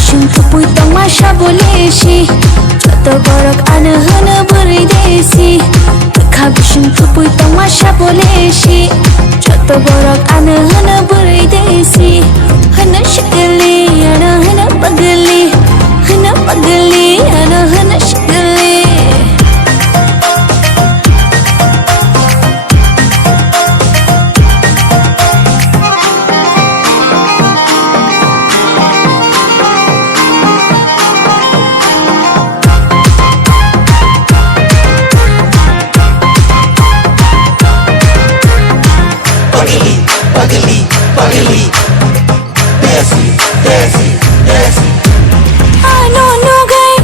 बिसुं थुपुई तमाशा बोलेशी যত বরক আনে হনে বুড়ি দেশি খা বিসুং থুপুই তমাশা বলেছি যত বরক আনে হনে বুড়ি দেশি হনে শিকলি আনা হনে পগলি আনা হনে শিকলি Pagli, desi, desi, desi. Ano nugay,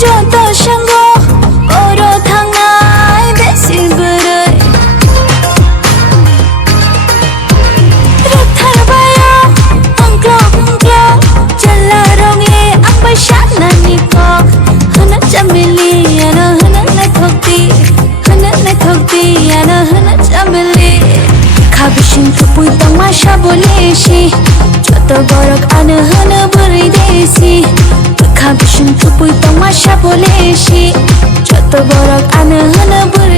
joto shango, oro thangnai desi burai. Rathar bayo, angklo, jala rongi, ang basyat na nikok. Hana chamili, ano hana na thokti, ano hana chamili. খাবিসিং থুপুই তমাশা বলেছি যত বরক আনে হনে বুড়ি দেশি খাবিসিং থুপুই তমাশা বলেছি যত বরক আনে হনে বুড়ি